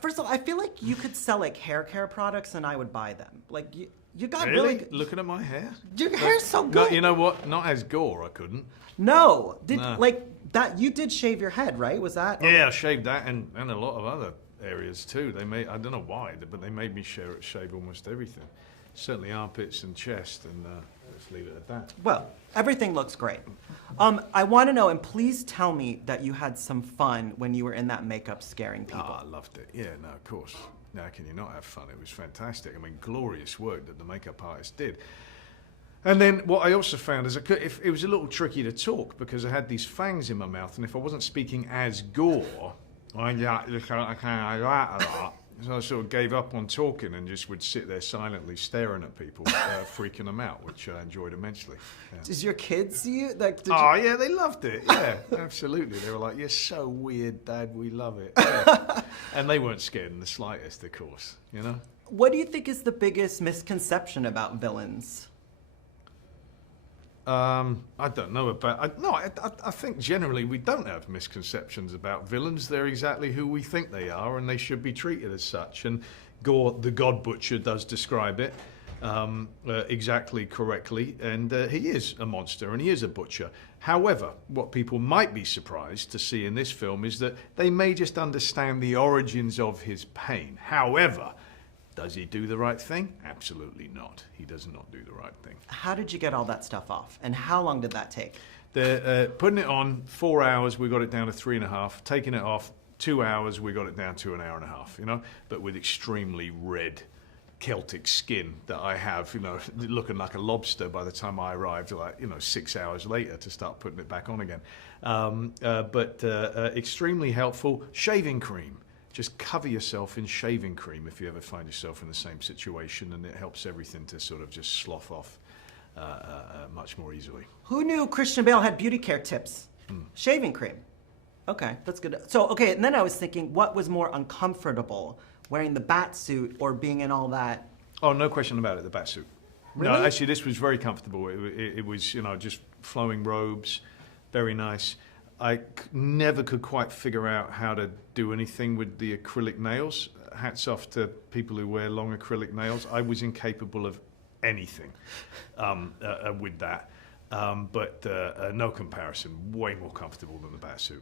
First of all, I feel like you could sell like hair care products and I would buy them. Like you got Really? good... Looking at my hair? Your hair's so good. No, you know what? Not as gore, I couldn't. No. No. Like that? You did shave your head, right? Was that? Yeah, I shaved that and a lot of other areas too. I don't know why, but they made me shave almost everything. Certainly armpits and chest, and let's leave it at that. Well, everything looks great. I want to know, and please tell me that you had some fun when you were in that makeup scaring people. Oh, I loved it. Yeah, no, of course. How can you not have fun? It was fantastic. I mean, glorious work that the makeup artist did. And then what I also found is it was a little tricky to talk because I had these fangs in my mouth, and if I wasn't speaking as Gore, I kind of like a lot. So I sort of gave up on talking and just would sit there silently staring at people, freaking them out, which I enjoyed immensely. Yeah. Does your kids see you? Like, yeah, they loved it. Yeah, absolutely. They were like, "You're so weird, Dad. We love it." Yeah. And they weren't scared in the slightest, of course. You know. What do you think is the biggest misconception about villains? I don't know about. I think generally we don't have misconceptions about villains. They're exactly who we think they are, and they should be treated as such. And Gore, the God Butcher, does describe it exactly correctly, and he is a monster and he is a butcher. However, what people might be surprised to see in this film is that they may just understand the origins of his pain. However, does he do the right thing? Absolutely not. He does not do the right thing. How did you get all that stuff off? And how long did that take? Putting it on 4 hours, we got it down to 3.5. Taking it off 2 hours, we got it down to an hour and a half, you know? But with extremely red Celtic skin that I have, you know, looking like a lobster by the time I arrived, like, 6 hours later to start putting it back on again. But extremely helpful. Shaving cream. Just cover yourself in shaving cream if you ever find yourself in the same situation, and it helps everything to sort of just slough off much more easily. Who knew Christian Bale had beauty care tips? Shaving cream. Okay, that's good. So, okay, and then I was thinking, what was more uncomfortable, wearing the bat suit or being in all that? Oh, no question about it, the bat suit. Really? No, actually, this was very comfortable. It was, just flowing robes, very nice. I never could quite figure out how to do anything with the acrylic nails. Hats off to people who wear long acrylic nails. I was incapable of anything with that. But no comparison. Way more comfortable than the batsuit.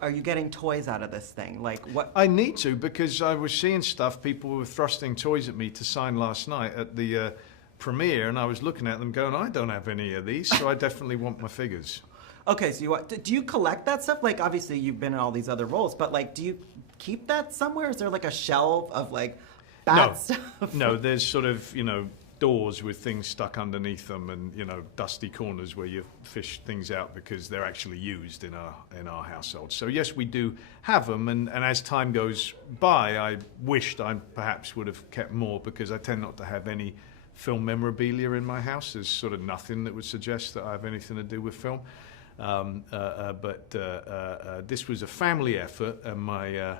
Are you getting toys out of this thing? Like what? I need to, because I was seeing stuff. People were thrusting toys at me to sign last night at the premiere, and I was looking at them going, I don't have any of these, so I definitely want my figures. Okay, so do you collect that stuff? Like, obviously you've been in all these other roles, but like, do you keep that somewhere? Is there like a shelf of like bat stuff? No, there's sort of, doors with things stuck underneath them, and dusty corners where you fish things out because they're actually used in our household. So yes, we do have them, and as time goes by, I wished I perhaps would have kept more, because I tend not to have any film memorabilia in my house. There's sort of nothing that would suggest that I have anything to do with film. But this was a family effort, and my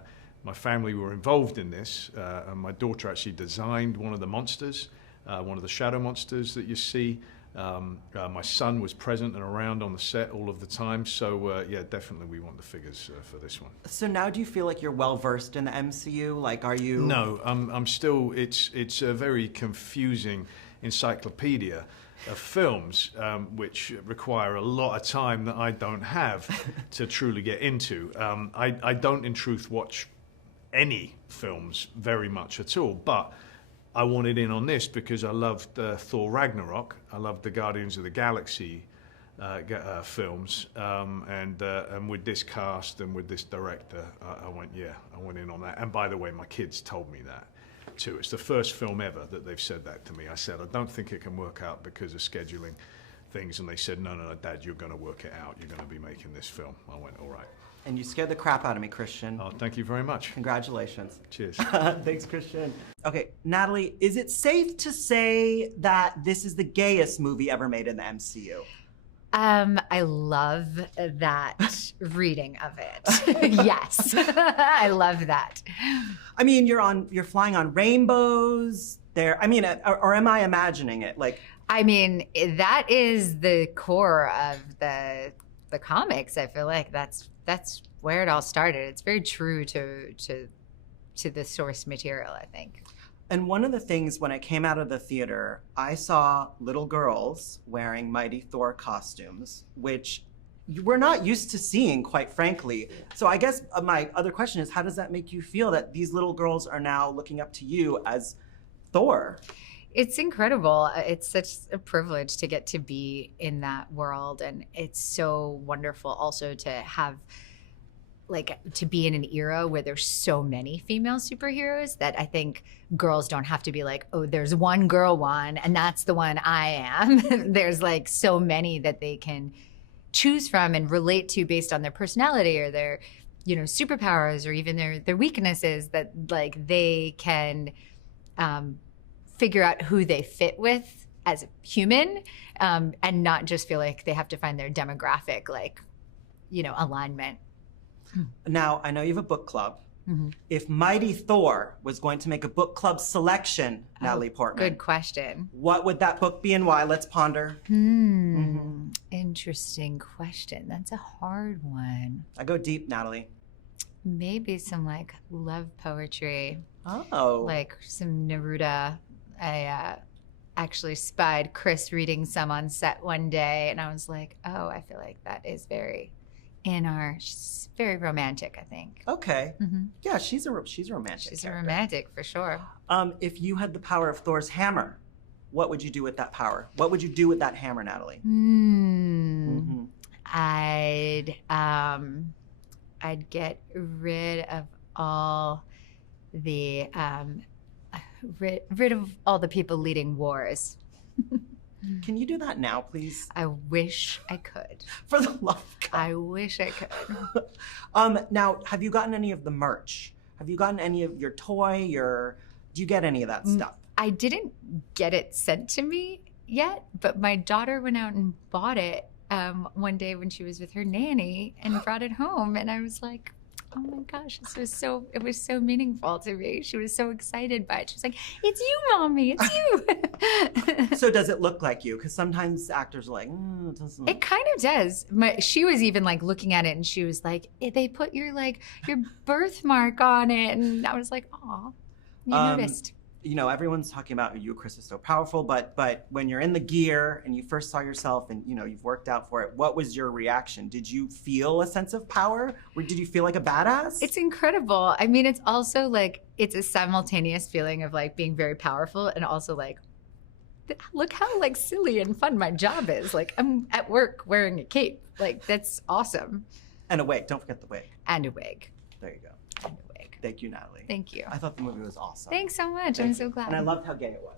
family were involved in this. And my daughter actually designed one of the monsters, one of the shadow monsters that you see. My son was present and around on the set all of the time. So yeah, definitely we want the figures for this one. So now do you feel like you're well versed in the MCU? Like, are you? No, I'm still. It's a very confusing encyclopedia of films, which require a lot of time that I don't have to truly get into. I don't, in truth, watch any films very much at all, but I wanted in on this because I loved Thor Ragnarok. I loved the Guardians of the Galaxy films, and with this cast and with this director, I went in on that. And by the way, my kids told me that too. It's the first film ever that they've said that to me. I said, I don't think it can work out because of scheduling things, and they said, no, Dad, you're going to work it out. You're going to be making this film. I went, all right. And you scared the crap out of me, Christian. Oh, thank you very much. Congratulations. Cheers. Thanks, Christian. Okay, Natalie, is it safe to say that this is the gayest movie ever made in the MCU? I love that reading of it. Yes, I love that. I mean, you're flying on rainbows there. I mean, or am I imagining it? Like, I mean, that is the core of the comics. I feel like that's where it all started. It's very true to to the source material, I think. And one of the things when I came out of the theater, I saw little girls wearing Mighty Thor costumes, which we're not used to seeing, quite frankly. So I guess my other question is, how does that make you feel that these little girls are now looking up to you as Thor? It's incredible. It's such a privilege to get to be in that world. And it's so wonderful also to have, like, to be in an era where there's so many female superheroes that I think girls don't have to be like, oh, there's one girl one and that's the one I am. There's like so many that they can choose from and relate to based on their personality or their, you know, superpowers or even their weaknesses, that like they can figure out who they fit with as a human, and not just feel like they have to find their demographic, like, you know, alignment. Now, I know you have a book club. Mm-hmm. If Mighty Thor was going to make a book club selection, Natalie Portman, Good question. what would that book be and why? Let's ponder. Interesting question. That's a hard one. I go deep, Natalie. Maybe some like love poetry, Oh. like some Neruda. I actually spied Chris reading some on set one day, and I was like, oh, I feel like that is very she's very romantic, I think. Okay. Mm-hmm. Yeah, she's a romantic She's a character. romantic for sure. If you had the power of Thor's hammer, what would you do with that power? What would you do with that hammer, Natalie? I'd get rid of all the rid of all the people leading wars. Can you do that now, please? I wish I could. For the love of God. I wish I could. Now, have you gotten any of the merch? Have you gotten any of your toy, do you get any of that stuff? I didn't get it sent to me yet, but my daughter went out and bought it one day when she was with her nanny and brought it home. And I was like, oh my gosh, it was so meaningful to me. She was so excited by it. She was like, it's you, Mommy, it's you. So does it look like you? Because sometimes actors are like, it doesn't. It kind of does. She was even like looking at it and she was like, they put your birthmark on it. And I was like, aw, you noticed. You know, everyone's talking about you, Chris, is so powerful, but when you're in the gear and you first saw yourself and, you know, you've worked out for it, what was your reaction? Did you feel a sense of power? Or did you feel like a badass? It's incredible. I mean, it's also like, it's a simultaneous feeling of like being very powerful and also like, look how like silly and fun my job is. Like I'm at work wearing a cape. Like that's awesome. And a wig. Don't forget the wig. And a wig. There you go. And a wig. Thank you, Natalie. Thank you. I thought the movie was awesome. Thanks so much. Thank I'm you. so glad. And I loved how gay it was.